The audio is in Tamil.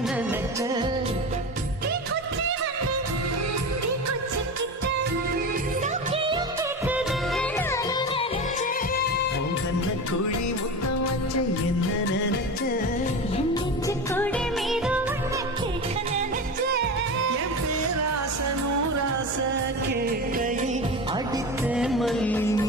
நினைச்ச குழி முத்தம் வச்ச என்ன நினைச்ச என் பேராச நூராச கேட்கை அடித்தேன் மல்லி